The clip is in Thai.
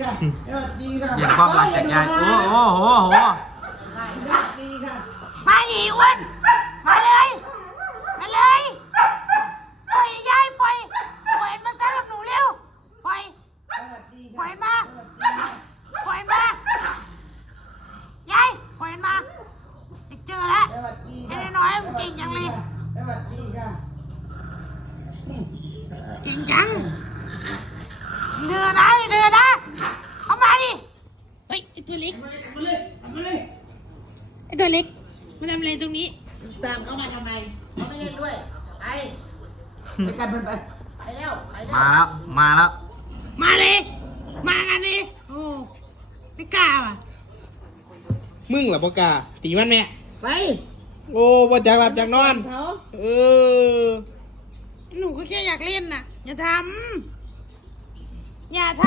ค่ะสวัสดีค่ะเห็นความหลังจากยายโอ้โหโหโหสวัสดีค่ะมาดิอ้วนมาเลย มาเลยปล่อยยายปล่อยปล่อยมันมาซะกับหนูเร็วปล่อยสวัสดีปล่ค่ะอยมาปล่อยมายายปล่อยมันมาเด็กเจอแล้ว สวัสดีไอ้ค่ะน้อยๆมันเก่งจังเลย สวัสดีค่ะเก่งจังเดินนะเดินนะเอามาดิเฮ้ยไอ ตัวเล็กมาเลยมาเลยไอตัวเล็กมาทำอะไรตรงนี้ ตามเขามาทำไมเขาไม่เล่นด้วย ไป ไปกันไปไปไปแล้วไปแล้วมาแล้ว มาแล้ว มาเลย มากันดิโอ้ไม่กล้าว่ะ มึงเหรอปกล้าตีมันแม่ ไป โอ้บ่จากหลับจากนอน เขาเออ หนูก็แค่อยากเล่นน่ะ อย่าทำ อย่าท